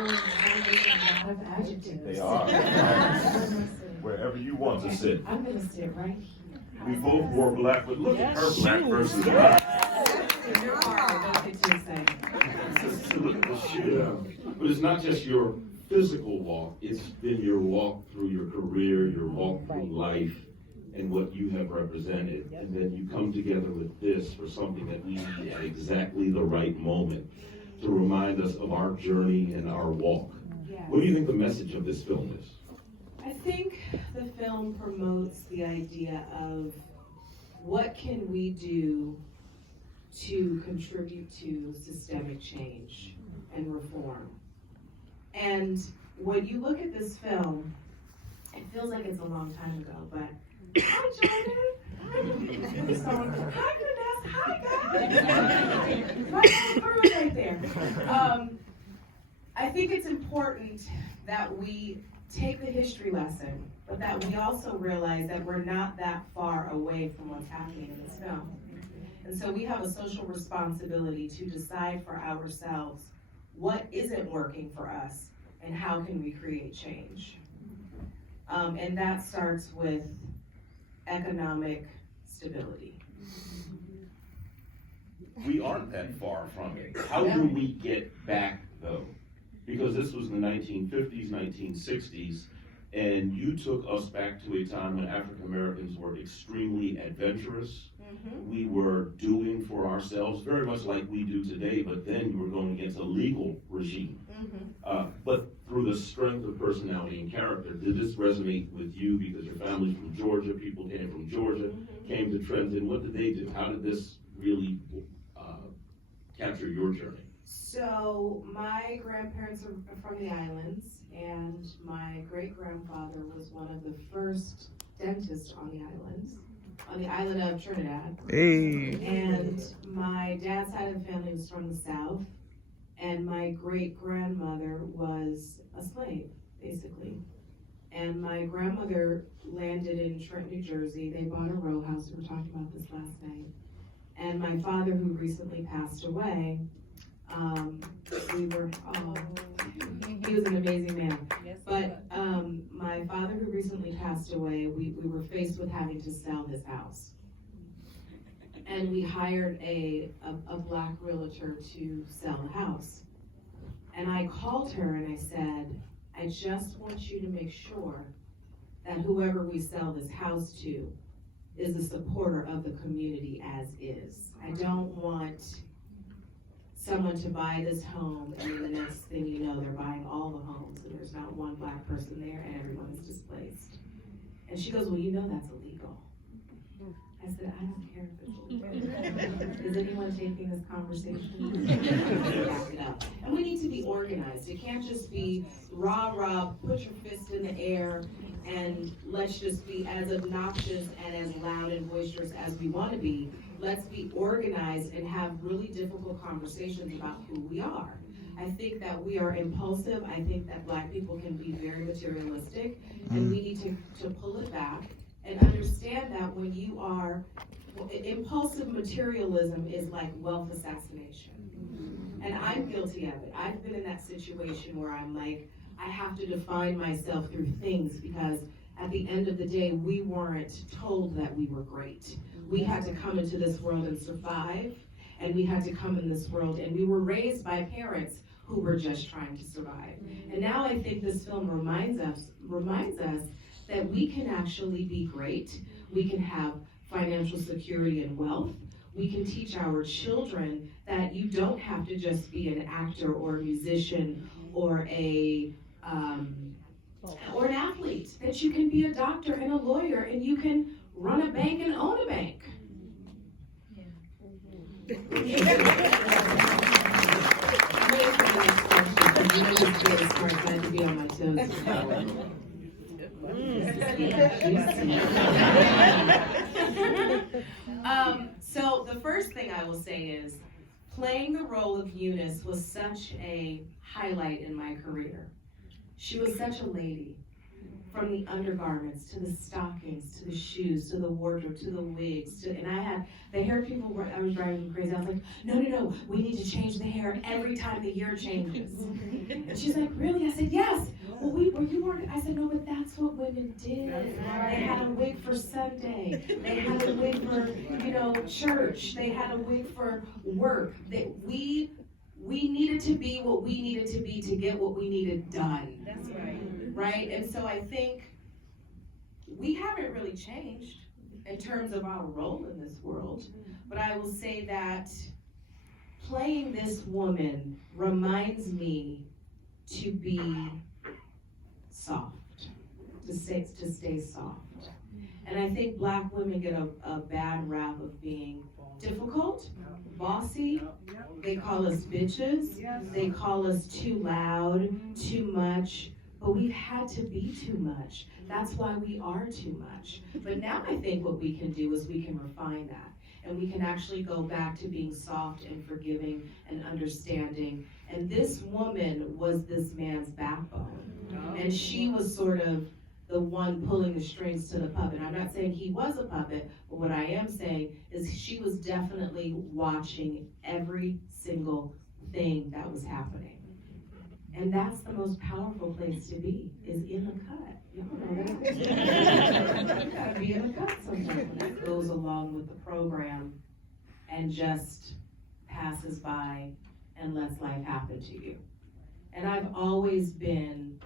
a lot of adjectives. They are. Wherever you want to sit. I'm going to sit right here. We both wore black, but look at her black versus mine. Don't get too excited. Look at the shoe. But it's not just your physical walk, it's been your walk through your career, your walk through life, and what you have represented. And then you come together with this for something that we need at exactly the right moment to remind us of our journey and our walk. What do you think the message of this film is? I think the film promotes the idea of what can we do to contribute to systemic change and reform. And when you look at this film, it feels like it's a long time ago, but hi, Jordan. Hi, Vanessa. Hi, guys. My girl right there. I think it's important that we take the history lesson, but that we also realize that we're not that far away from what's happening in this film. And so we have a social responsibility to decide for ourselves what isn't working for us and how can we create change. And that starts with economic stability. We aren't that far from it. How do we get back, though? Because this was the 1950s, 1960s, and you took us back to a time when African Americans were extremely adventurous. We were doing for ourselves, very much like we do today, but then we were going against a legal regime. But through the strength of personality and character, did this resonate with you because your family's from Georgia, people came from Georgia, came to Trenton? What did they do? How did this really capture your journey? So my grandparents are from the islands, and my great-grandfather was one of the first dentists on the island of Trinidad. Hey. And my dad's side of the family was from the South, and my great-grandmother was a slave, basically. And my grandmother landed in Trenton, New Jersey. They bought a row house. We were talking about this last night. And my father, who recently passed away, he was an amazing man. But my father, who recently passed away, we were faced with having to sell his house. And we hired a black realtor to sell the house. And I called her and I said, I just want you to make sure that whoever we sell this house to is a supporter of the community as is. I don't want someone to buy this home and then the next thing you know, they're buying all the homes and there's not one black person there and everyone is displaced. And she goes, well, you know that's illegal. I said, I don't care if it's illegal. Is anyone taking this conversation? Back it up. And we need to be organized. It can't just be rah, put your fist in the air, and let's just be as obnoxious and as loud and boisterous as we want to be. Let's be organized and have really difficult conversations about who we are. I think that we are impulsive. I think that black people can be very materialistic, and we need to pull it back and understand that when you are, impulsive materialism is like wealth assassination. And I'm guilty of it. I've been in that situation where I'm like, I have to define myself through things because at the end of the day, we weren't told that we were great. We had to come into this world and survive, and we had to come in this world, and we were raised by parents who were just trying to survive. And now I think this film reminds us that we can actually be great. We can have financial security and wealth. We can teach our children that you don't have to just be an actor or a musician or an athlete, that you can be a doctor and a lawyer and you can run a bank and own a bank. Glad to be on my toes. So the first thing I will say is playing the role of Eunice was such a highlight in my career. She was such a lady, from the undergarments to the stockings to the shoes to the wardrobe to the wigs and I had the hair people were, I was driving me crazy. I was like, no, we need to change the hair every time the year changes. And she's like, really? I said, yes. Well, you weren't. I said, no, but that's what women did. They had a wig for Sunday. They had a wig for, church. They had a wig for work. We needed to be what we needed to be to get what we needed done. That's right. Right? And so I think we haven't really changed in terms of our role in this world. But I will say that playing this woman reminds me to be soft, to stay soft. And I think Black women get a bad rap of being difficult, bossy. They call us bitches. They call us too loud, too much. But we've had to be too much. That's why we are too much. But now I think what we can do is we can refine that. And we can actually go back to being soft and forgiving and understanding. And this woman was this man's backbone. And she was sort of the one pulling the strings to the puppet. I'm not saying he was a puppet, but what I am saying is she was definitely watching every single thing that was happening. And that's the most powerful place to be, is in the cut. Y'all know that. You gotta be in the cut sometimes. That goes along with the program and just passes by and lets life happen to you. And I've always been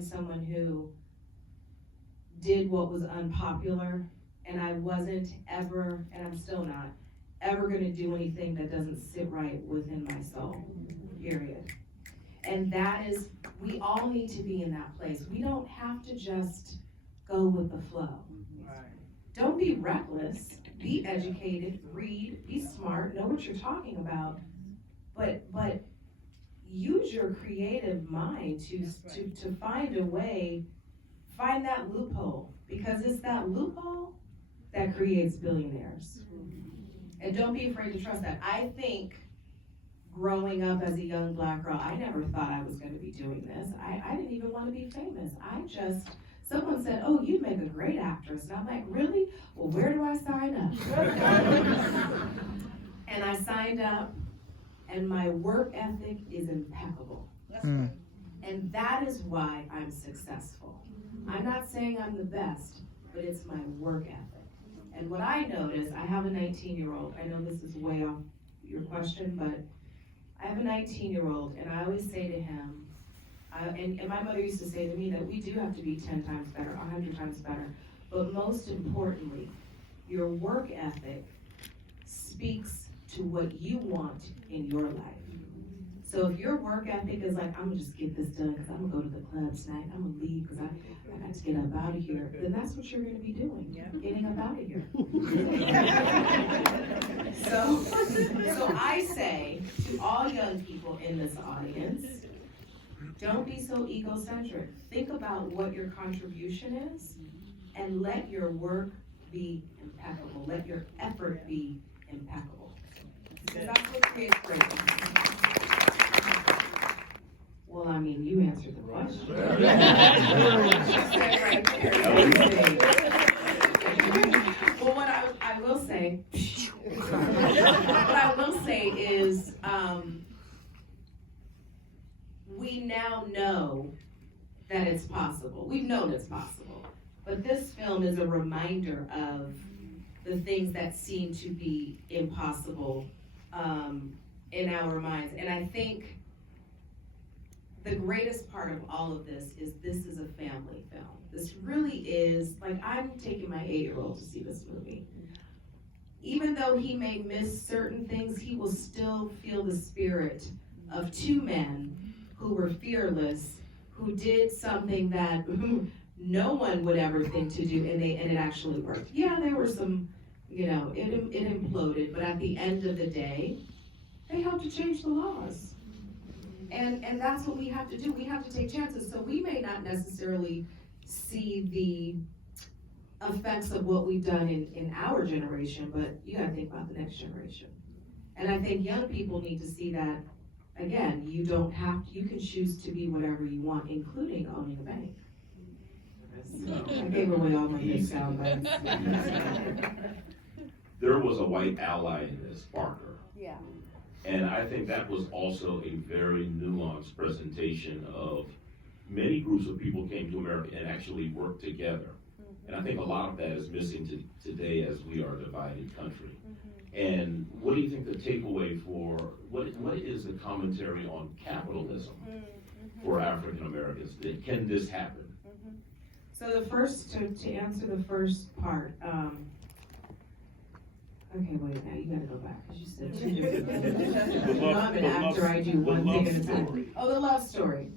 someone who did what was unpopular, and I wasn't ever, and I'm still not, ever gonna do anything that doesn't sit right within my soul, period. And that is, we all need to be in that place. We don't have to just go with the flow. Don't be reckless, be educated, read, be smart, know what you're talking about, but use your creative mind to find a way, find that loophole, because it's that loophole that creates billionaires. And don't be afraid to trust that. I think growing up as a young Black girl, I never thought I was going to be doing this. I didn't even want to be famous. Someone said, oh, you'd make a great actress. And I'm like, really? Well, where do I sign up? And I signed up, and my work ethic is impeccable. And that is why I'm successful. I'm not saying I'm the best, but it's my work ethic. And what I notice, I have a 19-year-old. I know this is way off your question, but I have a 19-year-old, and I always say to him, and my mother used to say to me that we do have to be 10 times better, 100 times better. But most importantly, your work ethic speaks to what you want in your life. So if your work ethic is like, I'm gonna just get this done because I'm gonna go to the club tonight, I'm gonna leave because I got to get up out of here, then that's what you're gonna be doing, getting up out of here. So I say to all young people in this audience, don't be so egocentric. Think about what your contribution is and let your work be impeccable. Let your effort be impeccable. Because that's what creates greatness. Well, I mean, you answered the question. Right there. Well, what I will say, is, we now know that it's possible. We've known it's possible. But this film is a reminder of the things that seem to be impossible in our minds. And I think the greatest part of all of this is a family film. This really is, like, I'm taking my 8-year-old to see this movie. Even though he may miss certain things, he will still feel the spirit of two men who were fearless, who did something that no one would ever think to do, and it actually worked. Yeah, there were some, it imploded, but at the end of the day, they helped to change the laws. And that's what we have to do. We have to take chances. So we may not necessarily see the effects of what we've done in our generation, but you gotta think about the next generation. And I think young people need to see that, again, you can choose to be whatever you want, including owning a bank. So I gave away all my good sound bites. There was a white ally in this, Parker. Yeah. And I think that was also a very nuanced presentation of many groups of people came to America and actually worked together. And I think a lot of that is missing today as we are a divided country. And what do you think the takeaway for, what is the commentary on capitalism for African Americans? Can this happen? So the first, to answer the first part, okay, wait, now you gotta go back, because you said two different things. You know I'm an actor, I do one thing at a time. Oh, the love story.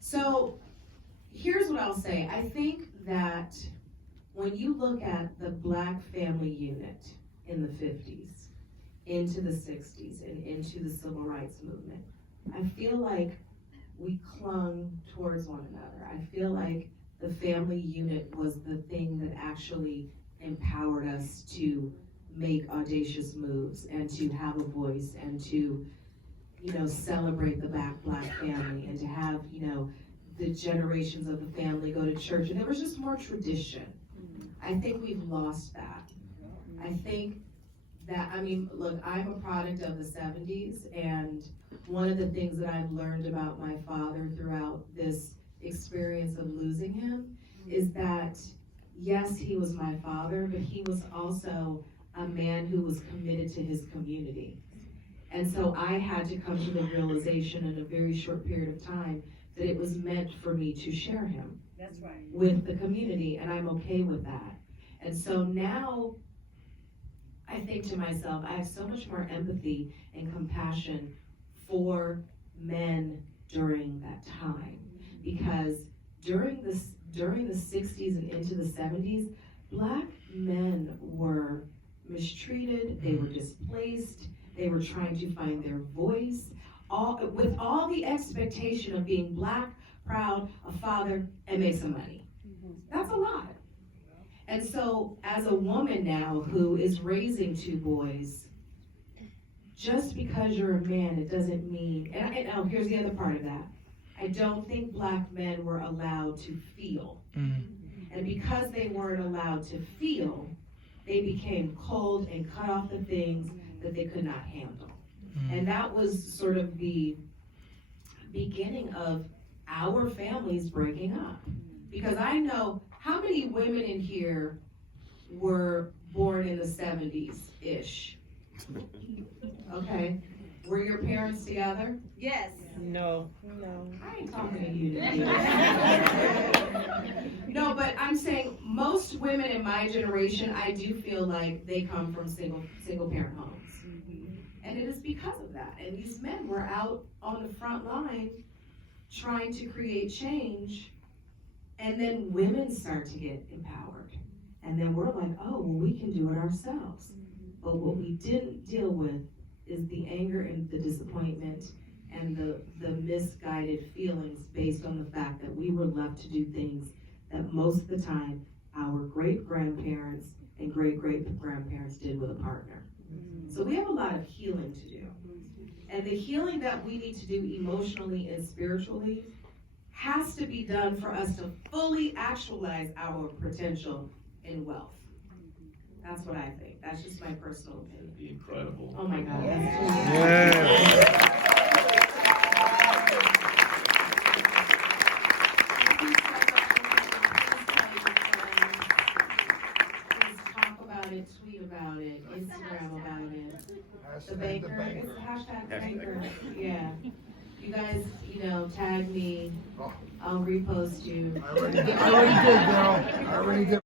So, here's what I'll say. I think that when you look at the Black family unit in the 50s, into the 60s, and into the Civil Rights Movement, I feel like we clung towards one another. I feel like the family unit was the thing that actually empowered us to make audacious moves and to have a voice and to, you know, celebrate the Black family and to have, you know, the generations of the family go to church. And there was just more tradition. I think we've lost that. I think that, I mean, look, I'm a product of the 70s, and one of the things that I've learned about my father throughout this experience of losing him is that, yes, he was my father, but he was also a man who was committed to his community. And so I had to come to the realization in a very short period of time that it was meant for me to share him. That's right. With the community, and I'm okay with that. And so now I think to myself, I have so much more empathy and compassion for men during that time, because during the 60s and into the 70s, Black men were mistreated, they were displaced, they were trying to find their voice, with all the expectation of being Black, proud, a father, and make some money. That's a lot. And so, as a woman now who is raising two boys, just because you're a man, it doesn't mean, and here's the other part of that. I don't think Black men were allowed to feel. And because they weren't allowed to feel, they became cold and cut off the things that they could not handle. And that was sort of the beginning of our families breaking up. Because I know, how many women in here were born in the 70s-ish? Okay. Were your parents together? Yes. No. I ain't talking to you today. No, but I'm saying most women in my generation, I do feel like they come from single parent homes. And it is because of that. And these men were out on the front line trying to create change. And then women start to get empowered. And then we're like, oh, well, we can do it ourselves. But what we didn't deal with is the anger and the disappointment and the misguided feelings based on the fact that we were left to do things that most of the time our great-grandparents and great-great-grandparents did with a partner. So we have a lot of healing to do. And the healing that we need to do emotionally and spiritually has to be done for us to fully actualize our potential in wealth. That's what I think. That's just my personal opinion. That'd be incredible. Oh my God. Talk about it, tweet about it, Instagram about it. The Banker, it's the hashtag Banker. Yeah. You guys, tag me. I'll repost you. I already did, girl. I already did.